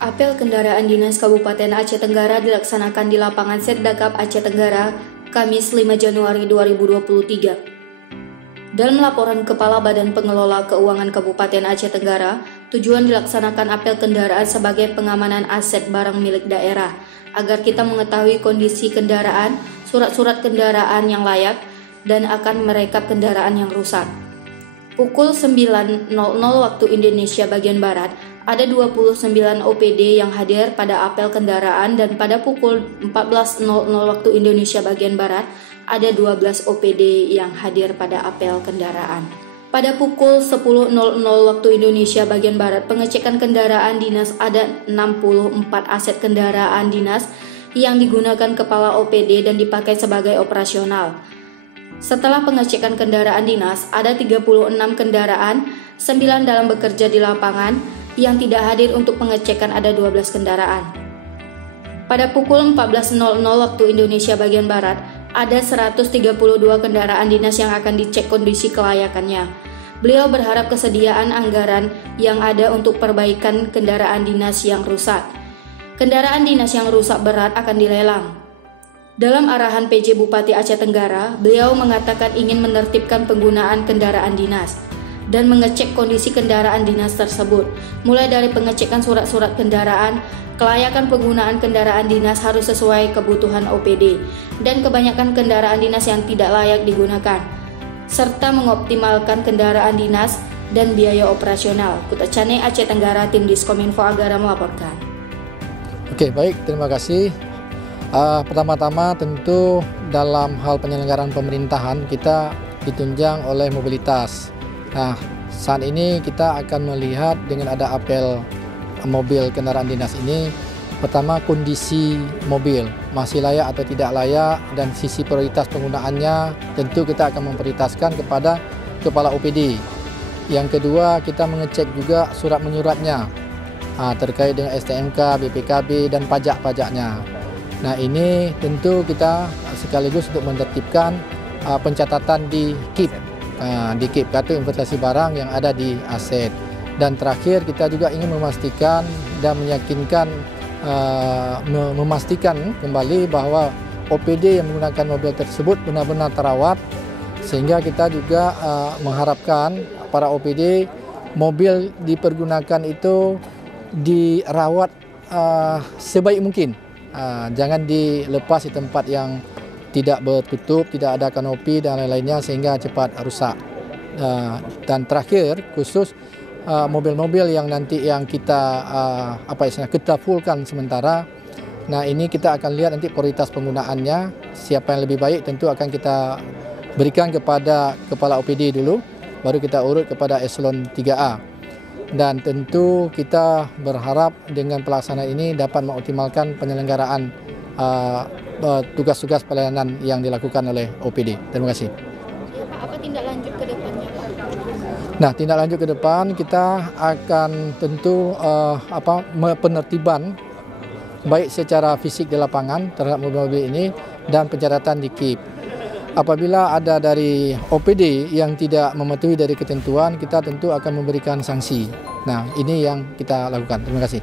Apel kendaraan dinas Kabupaten Aceh Tenggara dilaksanakan di lapangan Setdakap Aceh Tenggara, Kamis 5 Januari 2023. Dalam laporan Kepala Badan Pengelola Keuangan Kabupaten Aceh Tenggara, tujuan dilaksanakan apel kendaraan sebagai pengamanan aset barang milik daerah, agar kita mengetahui kondisi kendaraan, surat-surat kendaraan yang layak, dan akan merekap kendaraan yang rusak. Pukul 9.00 waktu Indonesia bagian Barat, ada 29 OPD yang hadir pada apel kendaraan, dan pada pukul 14.00 waktu Indonesia bagian Barat, ada 12 OPD yang hadir pada apel kendaraan. Pada pukul 10.00 waktu Indonesia bagian Barat, pengecekan kendaraan dinas ada 64 aset kendaraan dinas yang digunakan kepala OPD dan dipakai sebagai operasional. Setelah pengecekan kendaraan dinas, ada 36 kendaraan, 9 dalam bekerja di lapangan, yang tidak hadir untuk pengecekan ada 12 kendaraan. Pada pukul 14.00 waktu Indonesia bagian Barat, ada 132 kendaraan dinas yang akan dicek kondisi kelayakannya. Beliau berharap kesediaan anggaran yang ada untuk perbaikan kendaraan dinas yang rusak. Kendaraan dinas yang rusak berat akan dilelang. Dalam arahan PJ Bupati Aceh Tenggara, beliau mengatakan ingin menertibkan penggunaan kendaraan dinas dan mengecek kondisi kendaraan dinas tersebut, mulai dari pengecekan surat-surat kendaraan, kelayakan penggunaan kendaraan dinas harus sesuai kebutuhan OPD, dan kebanyakan kendaraan dinas yang tidak layak digunakan, serta mengoptimalkan kendaraan dinas dan biaya operasional. Kuta Cane, Aceh Tenggara, Tim Diskominfo Agara melaporkan. Oke, baik, terima kasih. Pertama-tama tentu dalam hal penyelenggaraan pemerintahan kita ditunjang oleh mobilitas. Nah, saat ini kita akan melihat dengan ada apel mobil kendaraan dinas ini, pertama kondisi mobil masih layak atau tidak layak, dan sisi prioritas penggunaannya tentu kita akan memprioritaskan kepada kepala OPD. Yang kedua, kita mengecek juga surat menyuratnya terkait dengan STNK, BPKB, dan pajak-pajaknya. Nah, ini tentu kita sekaligus untuk menertibkan pencatatan di KIP, kartu inventarisasi barang yang ada di aset. Dan terakhir, kita juga ingin memastikan dan meyakinkan, memastikan kembali bahwa OPD yang menggunakan mobil tersebut benar-benar terawat, sehingga kita juga mengharapkan para OPD mobil dipergunakan itu dirawat sebaik mungkin. Jangan dilepas di tempat yang tidak bertutup, tidak ada kanopi dan lain-lainnya sehingga cepat rusak. Dan terakhir, khusus mobil-mobil yang nanti yang kita kita fullkan sementara. Nah, ini kita akan lihat nanti prioritas penggunaannya, siapa yang lebih baik tentu akan kita berikan kepada kepala OPD dulu, baru kita urut kepada eselon 3A. Dan tentu kita berharap dengan pelaksanaan ini dapat mengoptimalkan penyelenggaraan tugas-tugas pelayanan yang dilakukan oleh OPD. Terima kasih. Ya, Pak, apa tindak lanjut ke depannya, Pak? Nah, tindak lanjut ke depan kita akan tentu penertiban baik secara fisik di lapangan terhadap mobil-mobil ini dan pencatatan di KIP. Apabila ada dari OPD yang tidak mematuhi dari ketentuan, kita tentu akan memberikan sanksi. Nah, ini yang kita lakukan. Terima kasih.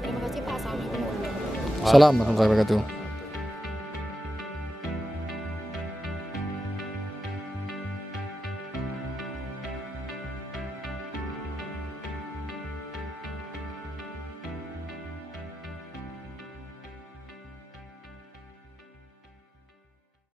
Terima kasih, Pak. Assalamualaikum. Assalamualaikum warahmatullahi wabarakatuh.